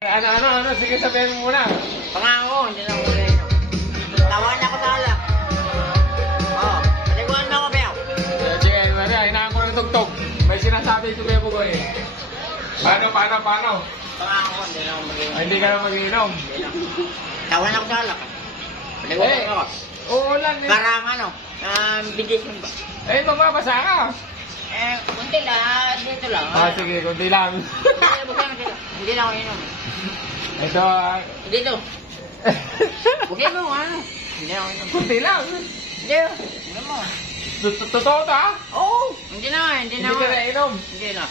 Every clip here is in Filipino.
Ano, sige sabihin mo muna. Pangako, hindi na ako ulit. Tawan ako sa alak. Oo, paliguan mo ako, Beo. Sige, Maria, hinaan ko ng tugtog. May sinasabi ko kayo po ko eh. Paano? Pangako, hindi na ako mag-inom. Hindi ka na mag-inom. Tawan ako sa alak. Paliguan mo ako. Oo lang. Parang ano, bidisyon ba? Mababasa ka. Kunti lang, dito lang. Sige, kunti lang. Hindi na ako inom. Ito, Dito. Bukay mo, ano? Hindi na ako inom. kunti lang. Hindi, inom mo. Totoo ta? Oo, hindi na. Hindi ka na inom. Hindi na.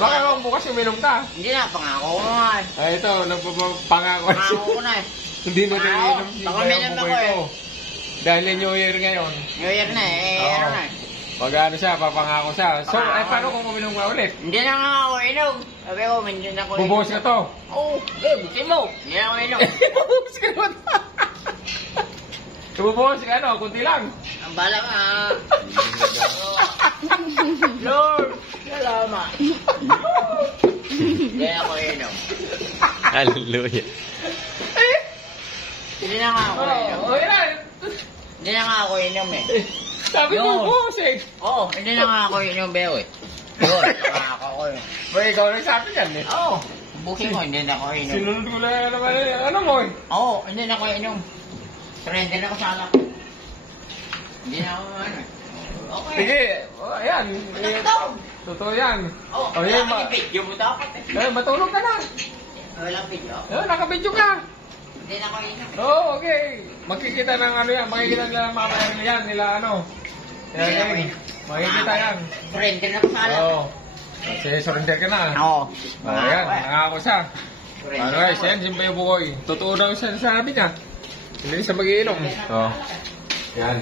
Baka kung bukas uminom ka. Hindi na, pangako ko nga eh. Ito, nagpapangako. Pangako ko na eh. Hindi na rin inom. Baka uminom ako eh. Dahil New Year ngayon. New Year na eh, Oo. ano na eh. Pag-ano siya, papangako siya. So, Pangako. paano kung uminom ka ulit? Hindi na nga ako inom. Sabi ko, hindi na ako inom. Bubuhos ka to. Oo, bukay mo. Hindi na ako inom. Bubuhos ka naman. Bubuhos ka, ano, kunti lang. Ang bala nga. Lord, salamat. Hindi na ako inom. Hallelujah. Hindi na nga ako inom. Yan. Hindi na nga ako inom eh. Sabi ko, Yun. bubuhos eh. Oo, hindi na nga ako inom, Beo eh. Yun, pangako ko yun. Ba, ikaw nagsabi yan eh. Oo, bukay mo, hindi na ako inom. Sinunod ko na naman eh. Ano mo eh? Oo, hindi na ako inom. Surrender ako sa alak. Hindi na ako ano. Okay. Sige, ayan. Totoo. Totoo yan. Oo, O, yan, wala video mo dapat eh. matulog ka na. Walang video. Nakabidyo ka. Hindi na ako inom. Oo, okay. Makikita ng ano yan. Makikita nila mamaya yan. Nila ano. Hindi na ako Yan, inom. makikita yan. Surrender ako sa alak. Oo. Sige, surrender ka na. Oo. Ayan, nakako siya. Surrender Ano guys, ako. yan, simpa yung bukoy. Totoo daw siya sabi niya. Hindi siya mag-iinom. Oo. Yan.